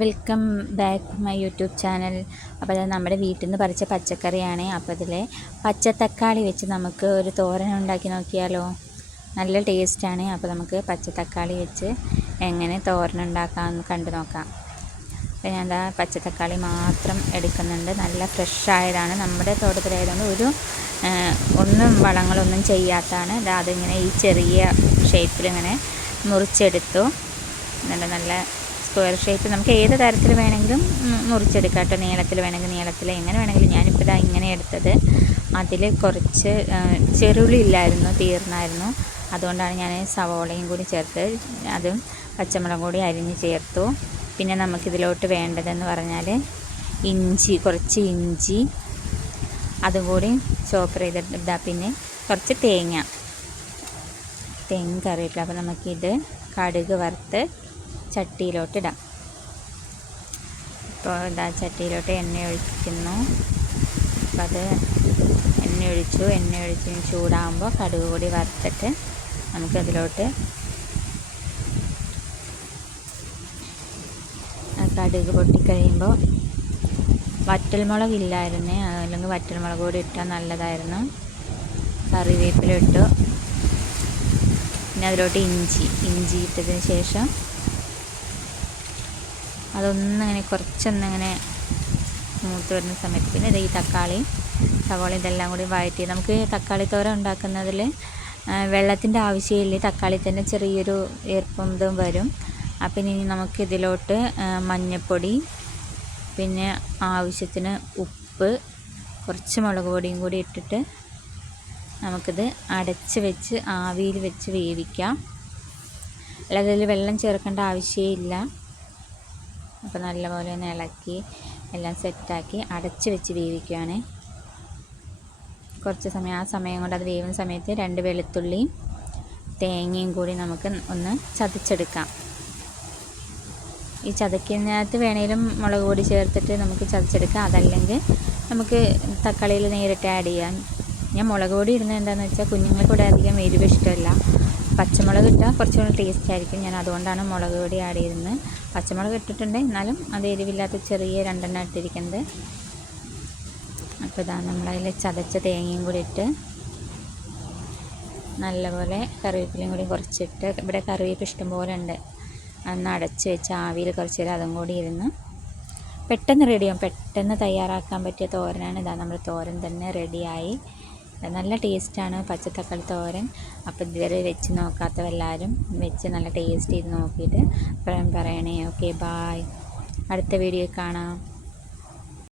Welcome back my YouTube channel അപ്പോൾ അത് നമ്മുടെ വീട്ടിൽ നിന്ന് പറിച്ച പച്ചക്കറിയാണ്. അപ്പോൾ അതിൽ പച്ചത്തക്കാളി വെച്ച് നമുക്ക് ഒരു തോരൻ ഉണ്ടാക്കി നോക്കിയാലോ? നല്ല ടേസ്റ്റാണ് അപ്പോൾ നമുക്ക് പച്ചത്തക്കാളി വെച്ച് എങ്ങനെ തോരൻ ഉണ്ടാക്കാമെന്ന് കണ്ടു നോക്കാം. അപ്പോൾ ഞാൻ എന്താ പച്ചത്തക്കാളി മാത്രം എടുക്കുന്നുണ്ട്. നല്ല ഫ്രഷ് ആയതാണ്. നമ്മുടെ തോട്ടത്തിലായതുകൊണ്ട് ഒരു ഒന്നും വളങ്ങളൊന്നും ചെയ്യാത്തതാണ്. അതിങ്ങനെ ഈ ചെറിയ ഷേപ്പിൽ ഇങ്ങനെ മുറിച്ചെടുത്തു. നല്ല നല്ല സ്ക്വയർ ഷേപ്പ് നമുക്ക് ഏത് തരത്തിൽ വേണമെങ്കിലും മുറിച്ചെടുക്കാം കേട്ടോ. നീളത്തിൽ വേണമെങ്കിൽ നീളത്തിൽ എങ്ങനെ വേണമെങ്കിലും. ഞാനിപ്പോൾ ഇതാ ഇങ്ങനെ എടുത്തത്. അതിൽ കുറച്ച് ചെറുളി ഇല്ലായിരുന്നു തീർന്നായിരുന്നു. അതുകൊണ്ടാണ് ഞാൻ സവോളയും കൂടി ചേർത്ത് അതും പച്ചമുളകും കൂടി അരിഞ്ഞ് ചേർത്തു. പിന്നെ നമുക്കിതിലോട്ട് വേണ്ടതെന്ന് പറഞ്ഞാൽ ഇഞ്ചി കുറച്ച് ഇഞ്ചി. അതും കൂടി ചോപ്പർ ചെയ്തിട്ട് പിന്നെ കുറച്ച് തേങ്ങ. തേങ്ങ കറിയിട്ടില്ല അപ്പോൾ നമുക്കിത് കടുക് വറുത്ത് ചട്ടിയിലോട്ട് ഇടാം ഇപ്പോൾ ഇതാ ചട്ടിയിലോട്ട് എണ്ണ ഒഴിക്കുന്നു. അപ്പം അത് എണ്ണ ഒഴിച്ചു. എണ്ണ ഒഴിച്ച് ചൂടാകുമ്പോൾ കടുക് കൂടി വറുത്തിട്ട് നമുക്കതിലോട്ട് കടുക് പൊട്ടിക്കഴിയുമ്പോൾ വറ്റൽമുളക് ഇല്ലായിരുന്നേ. അല്ലെങ്കിൽ വറ്റൽമുളക് കൂടി ഇട്ടാൽ നല്ലതായിരുന്നു. കറിവേപ്പില ഇട്ടു. പിന്നെ അതിലോട്ട് ഇഞ്ചി. ഇഞ്ചി ഇട്ടതിന് ശേഷം അതൊന്നിങ്ങനെ കുറച്ചൊന്നിങ്ങനെ മൂത്ത് വരുന്ന സമയത്ത് പിന്നെ ഇത് ഈ തക്കാളി സവോള ഇതെല്ലാം കൂടി വഴറ്റി നമുക്ക് തക്കാളി തോര ഉണ്ടാക്കുന്നതിൽ വെള്ളത്തിന്റെ ആവശ്യമില്ല. തക്കാളി തന്നെ ചെറിയൊരു ഈർപ്പം ഇതും വരും. അപ്പം ഇനി നമുക്ക് ഇതിലോട്ട് മഞ്ഞൾപ്പൊടി പിന്നെ ആവശ്യത്തിന് ഉപ്പ് കുറച്ച് മുളക് പൊടിയും കൂടി ഇട്ടിട്ട് നമുക്കിത് അടച്ച് വെച്ച് ആവിയിൽ വെച്ച് വേവിക്കാം. അല്ലാതെ വെള്ളം ചേർക്കേണ്ട ആവശ്യമില്ല. അപ്പോൾ നല്ലപോലെ ഒന്ന് ഇളക്കി എല്ലാം സെറ്റാക്കി അടച്ച് വെച്ച് വേവിക്കുകയാണ് കുറച്ച് സമയം ആ സമയം കൊണ്ട് അത് വേവുന്ന സമയത്ത് രണ്ട് വെളുത്തുള്ളിയും തേങ്ങയും കൂടി നമുക്ക് ഒന്ന് ചതച്ചെടുക്കാം. ഈ ചതയ്ക്കുന്നതിനകത്ത് വേണേലും മുളക് പൊടി ചേർത്തിട്ട് നമുക്ക് ചതച്ചെടുക്കാം. അതല്ലെങ്കിൽ നമുക്ക് തക്കാളിയിൽ നേരിട്ട് ആഡ് ചെയ്യാം. ഞാൻ മുളക് പൊടി ഇടുന്നത് എന്താണെന്ന് വെച്ചാൽ കുഞ്ഞുങ്ങൾക്ക് ഇവിടെ അധികം എരിവ് ഇഷ്ടമല്ല. പച്ചമുളക് ഇട്ടാൽ കുറച്ചുകൂടി ടേസ്റ്റ് ആയിരിക്കും. ഞാൻ അതുകൊണ്ടാണ് മുളക് പൊടി ആഡ് ചെയ്യുന്നത് പച്ചമുളക് ഇട്ടിട്ടുണ്ട്. എന്നാലും അത് എരിവില്ലാത്ത ചെറിയ രണ്ടെണ്ണം ഇട്ടിരിക്കുന്നത്. അപ്പോൾ ഇതാണ് നമ്മളതിൽ ചതച്ച തേങ്ങയും കൂടി ഇട്ട് നല്ലപോലെ കറിവേപ്പിലയും കൂടി കുറച്ചിട്ട് ഇവിടെ കറിവേപ്പ് ഇഷ്ടംപോലെ ഉണ്ട്. അന്ന് അടച്ച് വെച്ച് ആവിയിൽ കുറച്ച് നേരം അതും കൂടി ഇരുന്ന് പെട്ടെന്ന് റെഡിയാവും പെട്ടെന്ന് തയ്യാറാക്കാൻ പറ്റിയ തോരനാണ് ഇതാ. നമ്മുടെ തോരൻ തന്നെ റെഡിയായി നല്ല ടേസ്റ്റാണ് പച്ചത്തക്കാളി തോരൻ. അപ്പോൾ ഇതുവരെ വെച്ച് നോക്കാത്തവരെല്ലാവരും വെച്ച് നല്ല ടേസ്റ്റ് ചെയ്ത് നോക്കിയിട്ട് അഭിപ്രായം പറയണേ. ഓക്കെ ബായ് അടുത്ത വീഡിയോ കാണാം.